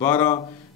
12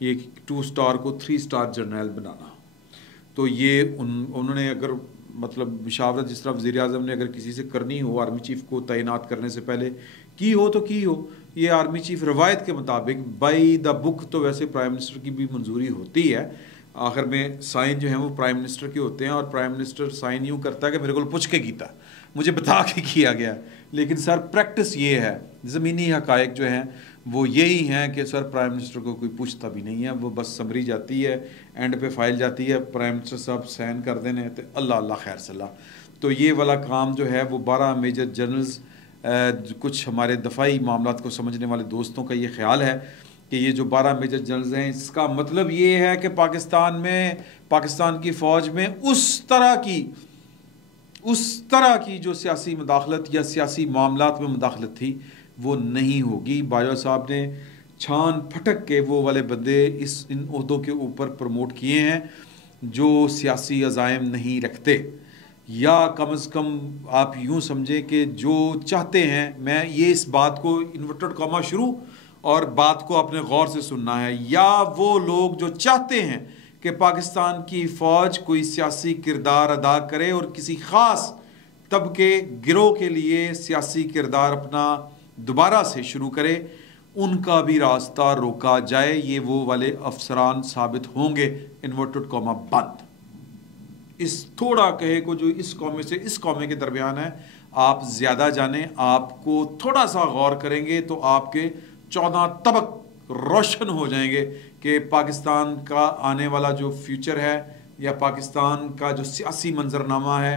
یہ 2 اسٹار کو 3 اسٹار جرنیل بنانا. تو یہ انہوں نے اگر مطلب مشاورت جس طرح وزیر اعظم نے اگر کسی سے کرنی ہو آرمی چیف کو تعینات کرنے سے پہلے کی ہو تو کی ہو. یہ آرمی چیف روایت کے مطابق بائی دا بک تو ویسے پرائم منسٹر کی بھی منظوری ہوتی ہے. آخر میں سائن جو ہیں وہ پرائم منسٹر کے ہوتے ہیں اور پرائم منسٹر سائن یوں کرتا ہے کہ میرے کو پوچھ کے کیتا مجھے بتا کے کیا گیا. لیکن سر پریکٹس یہ ہے, زمینی حقائق جو ہیں وہ یہی ہیں کہ سر پرائم منسٹر کو کوئی پوچھتا بھی نہیں ہے, وہ بس سمری جاتی ہے, اینڈ پہ فائل جاتی ہے, پرائم منسٹر صاحب سائن کر دینے تو اللہ اللہ خیر صلاح. تو یہ والا کام جو ہے وہ 12 میجر جنرلز, کچھ ہمارے دفاعی معاملات کو سمجھنے والے دوستوں کا یہ خیال ہے کہ یہ جو 12 میجر جنرلز ہیں اس کا مطلب یہ ہے کہ پاکستان کی فوج میں اس طرح کی جو سیاسی مداخلت یا سیاسی معاملات میں مداخلت تھی وہ نہیں ہوگی. باجوہ صاحب نے چھان پھٹک کے وہ والے بندے ان عہدوں کے اوپر پروموٹ کیے ہیں جو سیاسی عزائم نہیں رکھتے, یا کم از کم آپ یوں سمجھیں کہ جو چاہتے ہیں, میں یہ اس بات کو انورٹڈ کاما شروع اور بات کو اپنے غور سے سننا ہے, یا وہ لوگ جو چاہتے ہیں کہ پاکستان کی فوج کوئی سیاسی کردار ادا کرے اور کسی خاص طبقے گروہ کے لیے سیاسی کردار اپنا دوبارہ سے شروع کرے, ان کا بھی راستہ روکا جائے. یہ وہ والے افسران ثابت ہوں گے انورٹڈ کاما بند. اس تھوڑا کہے کو جو اس قومے سے اس قومے کے درمیان ہے آپ زیادہ جانیں, آپ کو تھوڑا سا غور کریں گے تو آپ کے 14 طبق روشن ہو جائیں گے کہ پاکستان کا آنے والا جو فیوچر ہے یا پاکستان کا جو سیاسی منظرنامہ ہے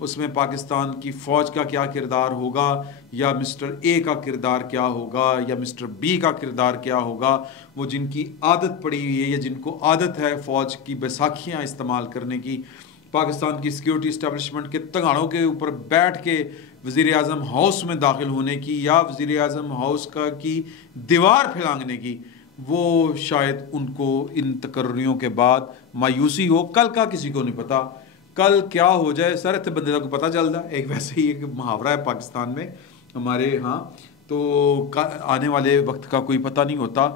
اس میں پاکستان کی فوج کا کیا کردار ہوگا, یا مسٹر اے کا کردار کیا ہوگا, یا مسٹر بی کا کردار کیا ہوگا. وہ جن کی عادت پڑی ہوئی ہے یا جن کو عادت ہے فوج کی بیساکھیاں استعمال کرنے کی, پاکستان کی سیکیورٹی اسٹیبلشمنٹ کے تنگاڑوں کے اوپر بیٹھ کے وزیر اعظم ہاؤس میں داخل ہونے کی یا وزیر اعظم ہاؤس کی دیوار پھلانگنے کی, وہ شاید ان کو ان تقرریوں کے بعد مایوسی ہو. کل کا کسی کو نہیں پتا, کل کیا ہو جائے سر اتنے بندے کو پتہ چلتا ہے. ایک ویسے ہی ایک محاورہ ہے پاکستان میں ہمارے ہاں, تو آنے والے وقت کا کوئی پتہ نہیں ہوتا.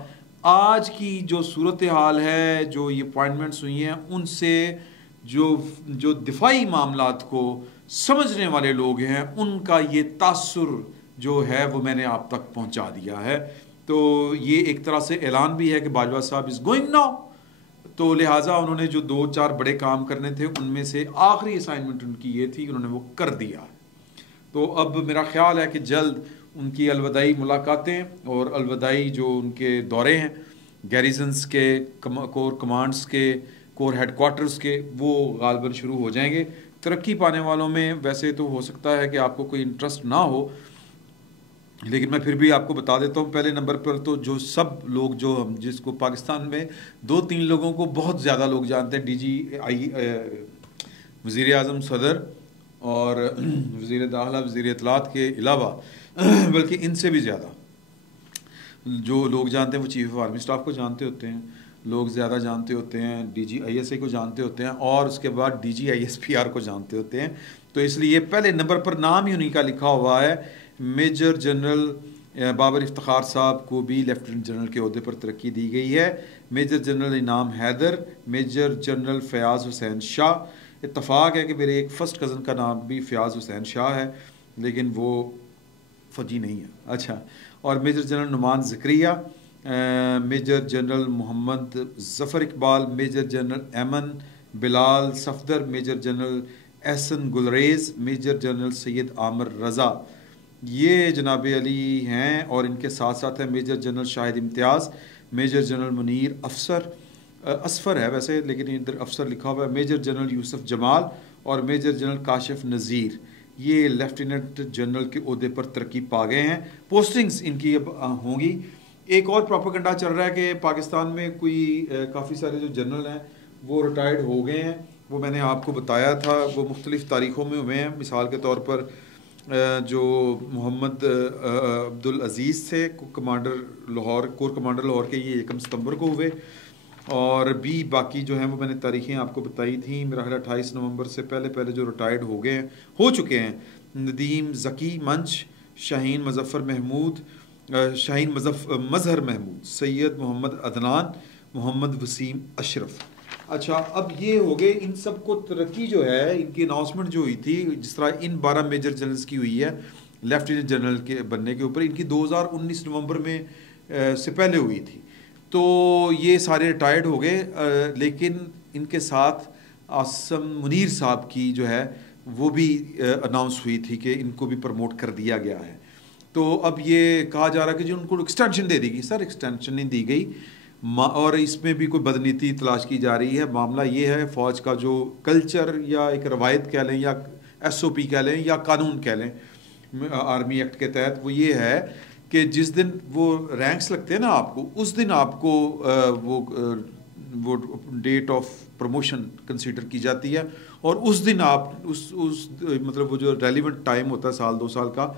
آج کی جو صورتحال ہے, جو یہ اپوائنٹمنٹس ہوئی ہیں, ان سے جو دفاعی معاملات کو سمجھنے والے لوگ ہیں ان کا یہ تاثر جو ہے وہ میں نے آپ تک پہنچا دیا ہے. تو یہ ایک طرح سے اعلان بھی ہے کہ باجوہ صاحب از گوئنگ ناؤ, تو لہٰذا انہوں نے جو 2-4 بڑے کام کرنے تھے ان میں سے آخری اسائنمنٹ ان کی یہ تھی, انہوں نے وہ کر دیا. تو اب میرا خیال ہے کہ جلد ان کی الوداعی ملاقاتیں اور الوداعی جو ان کے دورے ہیں گیریزنس کے, کور کمانڈز کے, کور ہیڈ کوارٹرز کے, وہ غالباً شروع ہو جائیں گے. ترقی پانے والوں میں ویسے تو ہو سکتا ہے کہ آپ کو کوئی انٹرسٹ نہ ہو, لیکن میں پھر بھی آپ کو بتا دیتا ہوں. پہلے نمبر پر تو جو سب لوگ جو ہم جس کو پاکستان میں 2-3 لوگوں کو بہت زیادہ لوگ جانتے ہیں, DGI وزیر اعظم صدر اور وزیر داخلہ وزیر اطلاعات کے علاوہ, بلکہ ان سے بھی زیادہ جو لوگ جانتے ہیں وہ چیف آف آرمی اسٹاف کو جانتے ہوتے ہیں, لوگ زیادہ جانتے ہوتے ہیں DGISA کو جانتے ہوتے ہیں, اور اس کے بعد DGISPR کو جانتے ہوتے ہیں. تو اس لیے پہلے نمبر پر نام ہی انہیں کا لکھا ہوا ہے. میجر جنرل بابر افتخار صاحب کو بھی لیفٹیننٹ جنرل کے عہدے پر ترقی دی گئی ہے. میجر جنرل انعام حیدر, میجر جنرل فیاض حسین شاہ. اتفاق ہے کہ میرے ایک فرسٹ کزن کا نام بھی فیاض حسین شاہ ہے لیکن وہ فوجی نہیں ہے. اچھا, اور میجر جنرل نعمان زکریا, میجر جنرل محمد ظفر اقبال, میجر جنرل ایمن بلال صفدر, میجر جنرل احسن گلریز, میجر جنرل سید عامر رضا. یہ جناب علی ہیں, اور ان کے ساتھ ساتھ ہیں میجر جنرل شاہد امتیاز, میجر جنرل منیر اسفر ہے ویسے لیکن ادھر افسر لکھا ہوا ہے, میجر جنرل یوسف جمال اور میجر جنرل کاشف نذیر. یہ لیفٹیننٹ جنرل کے عہدے پر ترقی پا گئے ہیں. پوسٹنگز ان کی اب ہوں گی. ایک اور پروپیگنڈا چل رہا ہے کہ پاکستان میں کوئی کافی سارے جو جنرل ہیں وہ ریٹائرڈ ہو گئے ہیں. وہ میں نے آپ کو بتایا تھا, وہ مختلف تاریخوں میں ہوئے ہیں. مثال کے طور پر جو محمد عبدالعزیز تھے commander Lahore, corps commander Lahore کے, یہ 1 ستمبر کو ہوئے. اور بھی باقی جو ہیں وہ میں نے تاریخیں آپ کو بتائی تھیں. میرا خیال 28 نومبر سے پہلے جو ریٹائرڈ ہو چکے ہیں, ندیم ذکی منچ, شاہین مظہر محمود, سید محمد عدنان, محمد وسیم اشرف. اچھا اب یہ ہو گئے, ان سب کو ترقی جو ہے ان کی اناؤنسمنٹ جو ہوئی تھی, جس طرح ان 12 میجر جنرلز کی ہوئی ہے لیفٹیننٹ جنرل کے بننے کے اوپر, ان کی 2019 نومبر میں سے پہلے ہوئی تھی. تو یہ سارے ریٹائرڈ ہو گئے, لیکن ان کے ساتھ عاصم منیر صاحب کی جو ہے وہ بھی اناؤنس ہوئی تھی کہ ان کو بھی پروموٹ کر دیا گیا ہے. تو اب یہ کہا جا رہا ہے کہ جو ان کو ایکسٹینشن دے دی گئی. سر ایکسٹینشن نہیں دی گئی, اور اس میں بھی کوئی بدنیتی تلاش کی جا رہی ہے. معاملہ یہ ہے فوج کا جو کلچر یا ایک روایت کہہ لیں یا ایس او پی کہہ لیں یا قانون کہہ لیں آرمی ایکٹ کے تحت, وہ یہ ہے کہ جس دن وہ رینکس لگتے ہیں نا آپ کو, اس دن آپ کو وہ ڈیٹ آف پروموشن کنسیڈر کی جاتی ہے, اور اس دن آپ اس مطلب وہ جو ریلیونٹ ٹائم ہوتا ہے سال 2 سال کا,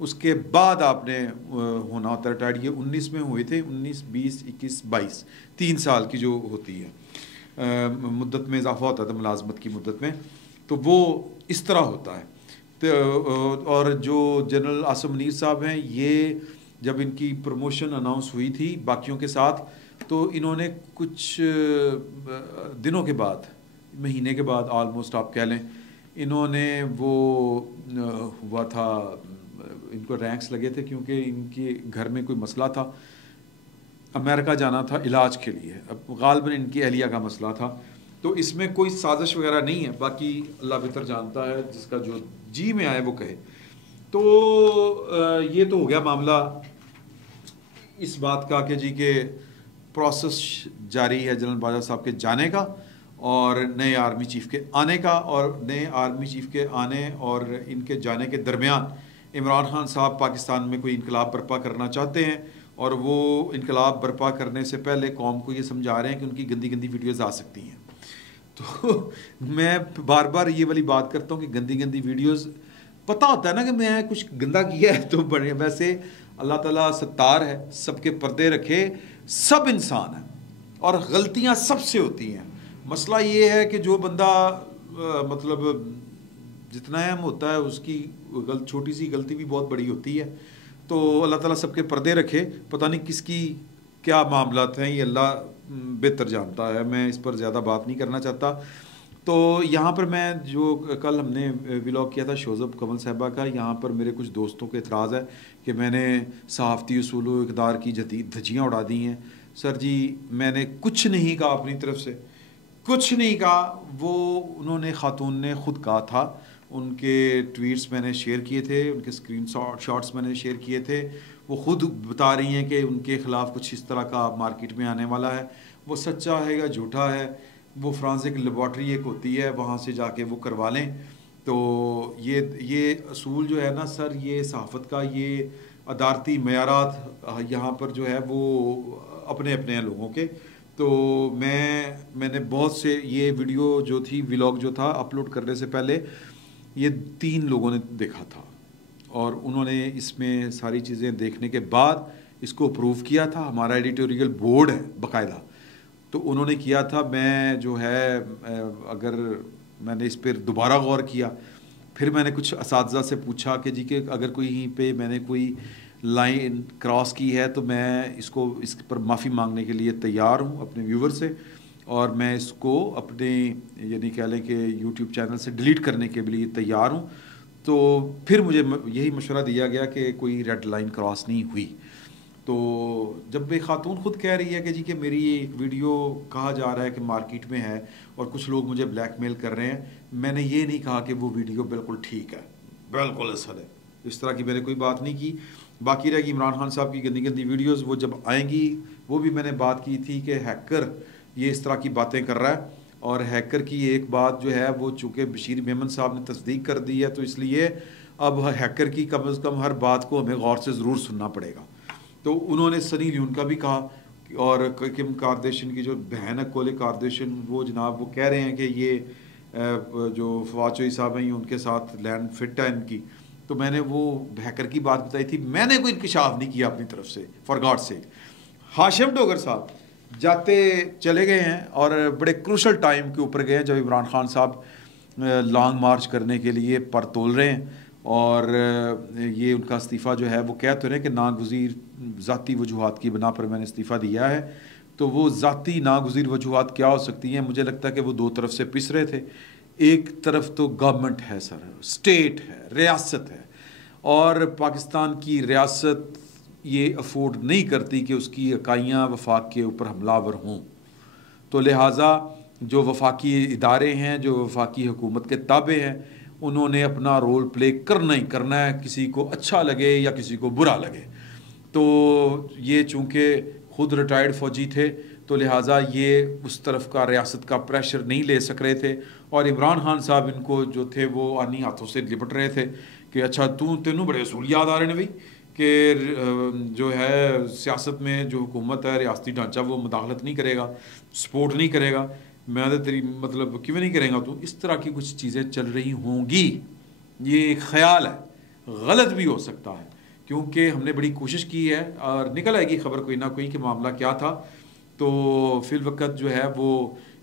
اس کے بعد آپ نے ہونا ہوتا ہے ریٹائرڈ. یہ 19 میں ہوئے تھے, 19 20 21 22 3 سال کی جو ہوتی ہے مدت میں اضافہ ہوتا تھا ملازمت کی مدت میں, تو وہ اس طرح ہوتا ہے. اور جو جنرل عاصم منیر صاحب ہیں, یہ جب ان کی پروموشن اناؤنس ہوئی تھی باقیوں کے ساتھ, تو انہوں نے کچھ دنوں کے بعد, مہینے کے بعد آلموسٹ آپ کہہ لیں, انہوں نے وہ ہوا تھا, ان کو رینکس لگے تھے کیونکہ ان کے گھر میں کوئی مسئلہ تھا, امریکہ جانا تھا علاج کے لیے. اب غالباً ان کی اہلیہ کا مسئلہ تھا, تو اس میں کوئی سازش وغیرہ نہیں ہے, باقی اللہ بہتر جانتا ہے, جس کا جو جی میں آئے وہ کہے. تو یہ تو ہو گیا معاملہ اس بات کا کہ جی کہ پروسیس جاری ہے جنرل باجوہ صاحب کے جانے کا اور نئے آرمی چیف کے آنے کا. اور نئے آرمی چیف کے آنے اور ان کے جانے کے درمیان عمران خان صاحب پاکستان میں کوئی انقلاب برپا کرنا چاہتے ہیں, اور وہ انقلاب برپا کرنے سے پہلے قوم کو یہ سمجھا رہے ہیں کہ ان کی گندی گندی ویڈیوز آ سکتی ہیں. تو میں بار بار یہ والی بات کرتا ہوں کہ گندی گندی ویڈیوز, پتہ ہوتا ہے نا کہ میں کچھ گندا کیا ہے تو بڑے, ویسے اللہ تعالیٰ ستار ہے, سب کے پردے رکھے, سب انسان ہیں اور غلطیاں سب سے ہوتی ہیں. مسئلہ یہ ہے کہ جو بندہ مطلب جتنا اہم ہوتا ہے اس کی چھوٹی سی غلطی بھی بہت بڑی ہوتی ہے. تو اللہ تعالیٰ سب کے پردے رکھے. پتہ نہیں کس کی کیا معاملات ہیں, یہ اللہ بہتر جانتا ہے, میں اس پر زیادہ بات نہیں کرنا چاہتا. تو یہاں پر میں جو کل ہم نے ولاگ کیا تھا شوزب کمل صاحبہ کا, یہاں پر میرے کچھ دوستوں کے اعتراض ہے کہ میں نے صحافتی اصول و اقدار کی جدید دھجیاں اڑا دی ہیں. سر جی میں نے کچھ نہیں کہا, اپنی طرف سے کچھ نہیں کہا. وہ انہوں نے خاتون نے خود کہا تھا, ان کے ٹویٹس میں نے شیئر کیے تھے, ان کے اسکرین شاٹس میں نے شیئر کیے تھے. وہ خود بتا رہی ہیں کہ ان کے خلاف کچھ اس طرح کا مارکیٹ میں آنے والا ہے. وہ سچا ہے یا جھوٹا ہے, وہ فرانسک لیبارٹری ایک ہوتی ہے, وہاں سے جا کے وہ کروا لیں. تو یہ اصول جو ہے نا سر, یہ صحافت کا یہ ادارتی معیارات یہاں پر جو ہے وہ اپنے اپنے ہیں لوگوں کے. تو میں نے بہت سے یہ ویڈیو جو تھی ولاگ جو تھا اپلوڈ کرنے سے پہلے یہ 3 لوگوں نے دیکھا تھا, اور انہوں نے اس میں ساری چیزیں دیکھنے کے بعد اس کو اپروو کیا تھا. ہمارا ایڈیٹوریل بورڈ ہے باقاعدہ, تو انہوں نے کیا تھا. میں جو ہے اگر میں نے اس پر دوبارہ غور کیا, پھر میں نے کچھ اساتذہ سے پوچھا کہ جی کہ اگر کوئی پہ میں نے کوئی لائن کراس کی ہے تو میں اس پر معافی مانگنے کے لیے تیار ہوں اپنے ویور سے, اور میں اس کو اپنے یعنی کہہ لیں کہ یوٹیوب چینل سے ڈیلیٹ کرنے کے لیے تیار ہوں. تو پھر مجھے یہی مشورہ دیا گیا کہ کوئی ریڈ لائن کراس نہیں ہوئی. تو جب ایک خاتون خود کہہ رہی ہے کہ جی کہ میری ایک ویڈیو کہا جا رہا ہے کہ مارکیٹ میں ہے اور کچھ لوگ مجھے بلیک میل کر رہے ہیں, میں نے یہ نہیں کہا کہ وہ ویڈیو بالکل ٹھیک ہے, بالکل اصل ہے, اس طرح کی میں نے کوئی بات نہیں کی. باقی رہ گی عمران خان صاحب کی گندی گندی ویڈیوز, وہ جب آئیں گی وہ بھی میں نے بات کی تھی کہ ہیکر یہ اس طرح کی باتیں کر رہا ہے, اور ہیکر کی ایک بات جو ہے وہ چونکہ بشیر میمن صاحب نے تصدیق کر دی ہے, تو اس لیے اب ہیکر کی کم از کم ہر بات کو ہمیں غور سے ضرور سننا پڑے گا. تو انہوں نے سنی لیون کا بھی کہا, اور کم کاردیشین کی جو بہن ہے کولے کاردیشین, وہ جناب وہ کہہ رہے ہیں کہ یہ جو فواد چوہدری صاحب ہیں ان کے ساتھ لینڈ فٹ ہے ان کی. تو میں نے وہ ہیکر کی بات بتائی تھی, میں نے کوئی انکشاف نہیں کیا اپنی طرف سے, فار گاڈ سیک. ہاشم ڈوگر صاحب جاتے چلے گئے ہیں اور بڑے کروشل ٹائم کے اوپر گئے ہیں جب عمران خان صاحب لانگ مارچ کرنے کے لیے پر تول رہے ہیں, اور یہ ان کا استعفیٰ جو ہے وہ کہہ تو رہے کہ ناگزیر ذاتی وجوہات کی بنا پر میں نے استعفیٰ دیا ہے. تو وہ ذاتی ناگزیر وجوہات کیا ہو سکتی ہیں؟ مجھے لگتا ہے کہ وہ دو طرف سے پس رہے تھے. ایک طرف تو گورنمنٹ ہے سر، اسٹیٹ ہے، ریاست ہے، اور پاکستان کی ریاست یہ افورڈ نہیں کرتی کہ اس کی اکائیاں وفاق کے اوپر حملہ ور ہوں. تو لہٰذا جو وفاقی ادارے ہیں، جو وفاقی حکومت کے تابع ہیں، انہوں نے اپنا رول پلے کرنا ہی کرنا ہے، کسی کو اچھا لگے یا کسی کو برا لگے. تو یہ چونکہ خود ریٹائرڈ فوجی تھے تو لہٰذا یہ اس طرف کا ریاست کا پریشر نہیں لے سک رہے تھے، اور عمران خان صاحب ان کو جو تھے وہ آنی ہاتھوں سے لپٹ رہے تھے کہ اچھا تینوں بڑے اصول یاد آ رہے ہیں بھائی کہ جو ہے سیاست میں جو حکومت ہے، ریاستی ڈھانچہ، وہ مداخلت نہیں کرے گا، سپورٹ نہیں کرے گا، میں تو تیری مطلب کیوں نہیں کرے گا تو. اس طرح کی کچھ چیزیں چل رہی ہوں گی. یہ ایک خیال ہے، غلط بھی ہو سکتا ہے، کیونکہ ہم نے بڑی کوشش کی ہے اور نکل آئے گی خبر کوئی نہ کوئی کہ معاملہ کیا تھا. تو فی الوقت جو ہے وہ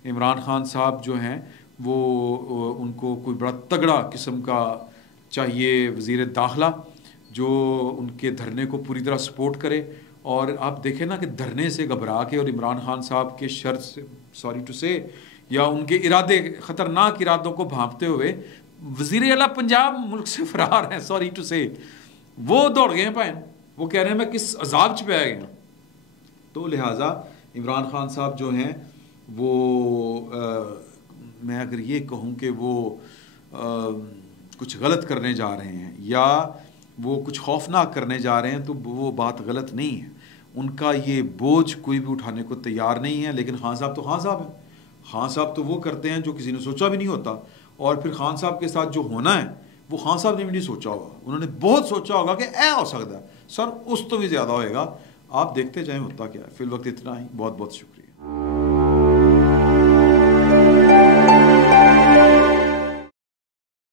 عمران خان صاحب جو ہیں وہ ان کو کوئی بڑا تگڑا قسم کا چاہیے وزیر داخلہ جو ان کے دھرنے کو پوری طرح سپورٹ کرے. اور آپ دیکھیں نا کہ دھرنے سے گھبرا کے اور عمران خان صاحب کے شر سے سوری ٹو سے یا ان کے ارادے، خطرناک ارادوں کو بھانپتے ہوئے وزیر اعلیٰ پنجاب ملک سے فرار ہیں، سوری ٹو سے وہ دوڑ گئے ہیں پائن، وہ کہہ رہے ہیں میں کس عذاب چ پہ آ گیا. تو لہٰذا عمران خان صاحب جو ہیں وہ میں اگر یہ کہوں کہ وہ کچھ غلط کرنے جا رہے ہیں یا وہ کچھ خوفناک کرنے جا رہے ہیں تو وہ بات غلط نہیں ہے. ان کا یہ بوجھ کوئی بھی اٹھانے کو تیار نہیں ہے. لیکن خان صاحب تو خان صاحب ہیں، خان صاحب تو وہ کرتے ہیں جو کسی نے سوچا بھی نہیں ہوتا. اور پھر خان صاحب کے ساتھ جو ہونا ہے وہ خان صاحب نے بھی نہیں سوچا ہوگا، انہوں نے بہت سوچا ہوگا کہ اے ہو سکتا ہے سر، اس تو بھی زیادہ ہوئے گا. آپ دیکھتے جائیں ہوتا کیا ہے. فی الوقت اتنا ہی، بہت بہت شکریہ.